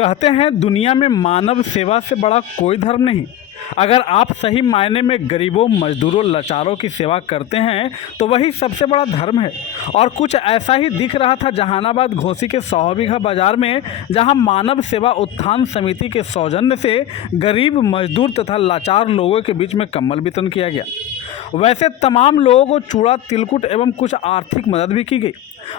कहते हैं दुनिया में मानव सेवा से बड़ा कोई धर्म नहीं। अगर आप सही मायने में गरीबों, मजदूरों, लाचारों की सेवा करते हैं तो वही सबसे बड़ा धर्म है। और कुछ ऐसा ही दिख रहा था जहानाबाद घोसी के 100 बीघा बाजार में, जहां मानव सेवा उत्थान समिति के सौजन्य से गरीब, मजदूर तथा लाचार लोगों के बीच में कंबल वितरण किया गया। वैसे तमाम लोगों को चूड़ा, तिलकुट एवं कुछ आर्थिक मदद भी की गई।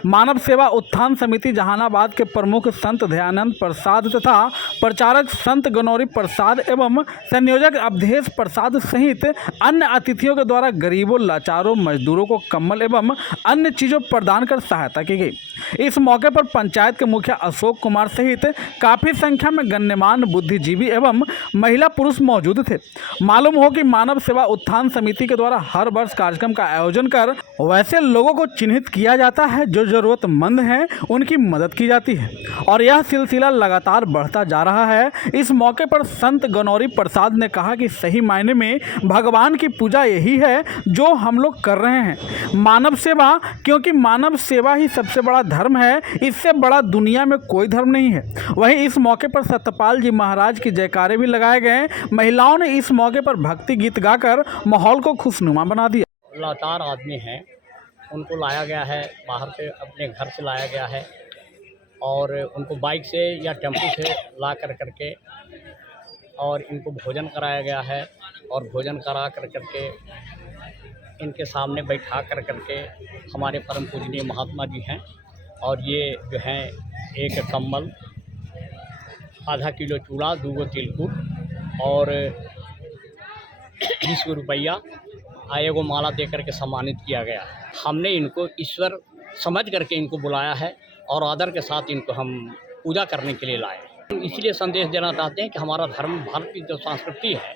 मानव सेवा उत्थान समिति जहानाबाद के प्रमुख संत दयानंद प्रसाद तथा प्रचारक संत गनौरी प्रसाद एवं संयोजक अवधेश प्रसाद सहित अन्य अतिथियों के द्वारा गरीबों, लाचारों, मजदूरों को कंबल एवं अन्य चीज़ों प्रदान कर सहायता की गई। इस मौके पर पंचायत के मुखिया अशोक कुमार सहित काफ़ी संख्या में गण्यमान्य बुद्धिजीवी एवं महिला पुरुष मौजूद थे। मालूम हो कि मानव सेवा उत्थान समिति के द्वारा हर वर्ष कार्यक्रम का आयोजन कर वैसे लोगों को चिन्हित किया जाता है जो जरूरतमंद हैं, उनकी मदद की जाती है और यह सिलसिला लगातार बढ़ता जा रहा है। इस मौके पर संत गनौरी प्रसाद ने कहा कि सही मायने में भगवान की पूजा यही है जो हम लोग कर रहे हैं, मानव सेवा, क्योंकि मानव सेवा ही सबसे बड़ा धर्म है। इससे बड़ा दुनिया में कोई धर्म नहीं है। वहीं इस मौके पर सत्यपाल जी महाराज की जयकारे भी लगाए गए। महिलाओं ने इस मौके पर भक्ति गीत गाकर माहौल को खुशनुमा बना दिया। लाचार आदमी हैं, उनको लाया गया है, बाहर से अपने घर से लाया गया है और उनको बाइक से या टेम्पो से ला करके और इनको भोजन कराया गया है और भोजन करा करके इनके सामने बैठा करके हमारे परम पूजनीय महात्मा जी हैं और ये जो हैं एक कम्बल, आधा किलो चूड़ा, 2 तिलकुट और 20 रुपया एगो माला दे करके सम्मानित किया गया। हमने इनको ईश्वर समझ करके इनको बुलाया है और आदर के साथ इनको हम पूजा करने के लिए लाए। इसलिए संदेश देना चाहते हैं कि हमारा धर्म, भारत की जो संस्कृति है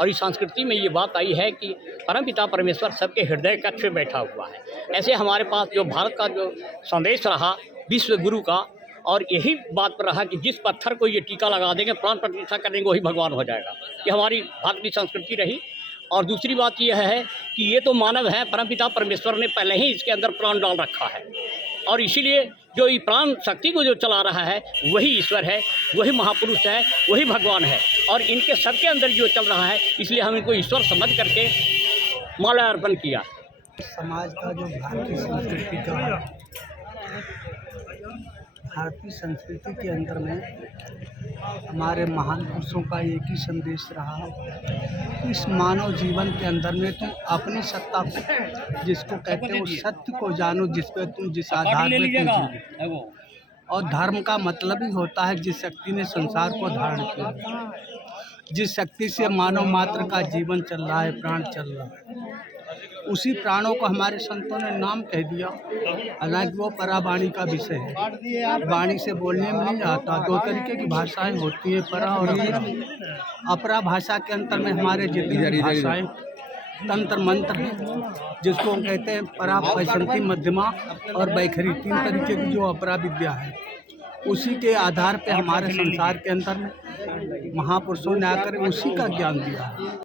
और इस संस्कृति में ये बात आई है कि परमपिता परमेश्वर सबके हृदय कक्ष में बैठा हुआ है। ऐसे हमारे पास जो भारत का जो संदेश रहा विश्व गुरु का, और यही बात पर रहा कि जिस पत्थर को ये टीका लगा देंगे, प्राण प्रतिष्ठा करेंगे, वही भगवान हो जाएगा। ये हमारी भारत की संस्कृति रही। और दूसरी बात यह है कि ये तो मानव है, परमपिता परमेश्वर ने पहले ही इसके अंदर प्राण डाल रखा है और इसीलिए जो ये प्राण शक्ति को जो चला रहा है वही ईश्वर है, वही महापुरुष है, वही भगवान है और इनके सबके अंदर जो चल रहा है, इसलिए हम इनको ईश्वर समझ करके माला अर्पण किया। समाज का जो भारतीय संस्कृति के अंदर में हमारे महान पुरुषों का एक ही संदेश रहा, इस मानव जीवन के अंदर में तुम अपनी सत्ता को, जिसको कहते हैं, उस सत्य को जानो जिस पे तुम, जिस आधार पे तुम जीवो। और धर्म का मतलब ही होता है जिस शक्ति ने संसार को धारण किया, जिस शक्ति से मानव मात्र का जीवन चल रहा है, प्राण चल रहा है, उसी प्राणों को हमारे संतों ने नाम कह दिया। हालांकि वो परावाणी का विषय है, वाणी से बोलने में नहीं आता। 2 तरीके की भाषाएं होती है, परा और अपरा। अपरा भाषा के अंतर में हमारे जितनी भी भाषाएं, तंत्र मंत्र हैं, जिसको हम कहते हैं परा, पैसंती, मध्यमा और बैखरी, 3 तरीके की जो अपरा विद्या है, उसी के आधार पे हमारे संसार के अंदर में महापुरुषों ने आकर उसी का ज्ञान दिया है।